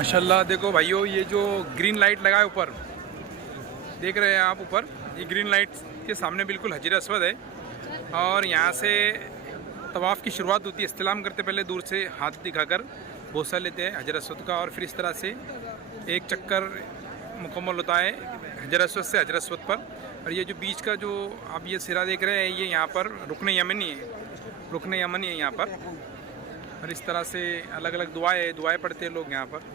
माशाल्लाह देखो भाइयों, ये जो ग्रीन लाइट लगा है ऊपर, देख रहे हैं आप ऊपर, ये ग्रीन लाइट के सामने बिल्कुल हजर अस्वद है। और यहाँ से तवाफ़ की शुरुआत होती है। इस्तिलाम करते पहले दूर से हाथ दिखाकर बोसा लेते हैं हजर अस्वद का, और फिर इस तरह से एक चक्कर मुकम्मल होता है हजर अस्वद से हजर अस्वद पर। और ये जो बीच का जो आप ये सिरा देख रहे हैं, ये यहाँ पर रुकने यमनी है, रुकने यमनी है यहाँ पर। और इस तरह से अलग अलग दुआएं पढ़ते हैं लोग यहाँ पर।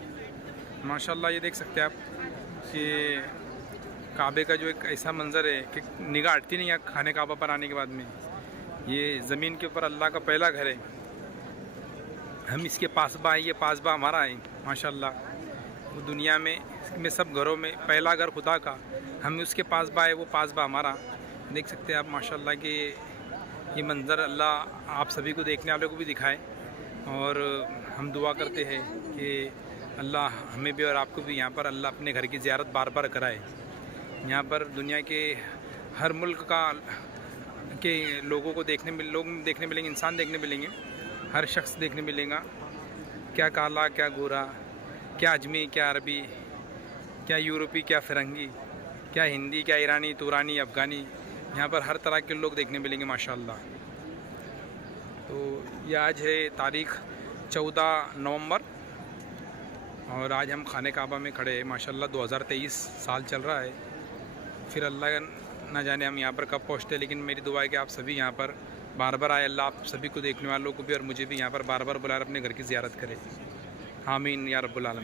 माशाल्लाह ये देख सकते हैं आप कि काबे का जो एक ऐसा मंज़र है कि निगाह हटती नहीं है खाने काबा पर आने के बाद में। ये ज़मीन के ऊपर अल्लाह का पहला घर है, हम इसके पासबा है, ये पासबा हमारा है माशाल्लाह। वो दुनिया में सब घरों में पहला घर खुदा का, हम उसके पासबा है, वो पासबा हमारा। देख सकते हैं आप माशाल्लाह कि ये मंज़र अल्लाह आप सभी को, देखने वालों को भी दिखाए। और हम दुआ करते हैं कि अल्लाह हमें भी और आपको भी यहाँ पर अल्लाह अपने घर की ज़ियारत बार बार कराए। यहाँ पर दुनिया के हर मुल्क के लोगों को लोग देखने मिलेंगे, इंसान देखने मिलेंगे, हर शख्स देखने मिलेगा। क्या काला, क्या गोरा, क्या अजमी, क्या अरबी, क्या यूरोपी, क्या फ़िरंगी, क्या हिंदी, क्या ईरानी, तुरानी, अफ़गानी, यहाँ पर हर तरह के लोग देखने मिलेंगे माशाल्लाह। तो ये आज है तारीख़ 14 नवंबर, और आज हम खाने काबा में खड़े हैं माशाल्लाह। 2023 साल चल रहा है, फिर अल्लाह ना जाने हम यहाँ पर कब पहुँचते। लेकिन मेरी दुआ है कि आप सभी यहाँ पर बार बार आए, अल्लाह आप सभी को, देखने वालों को भी और मुझे भी यहाँ पर बार बार बुलाकर अपने घर की ज़ियारत करे। आमीन या रब्बुल आलमीन।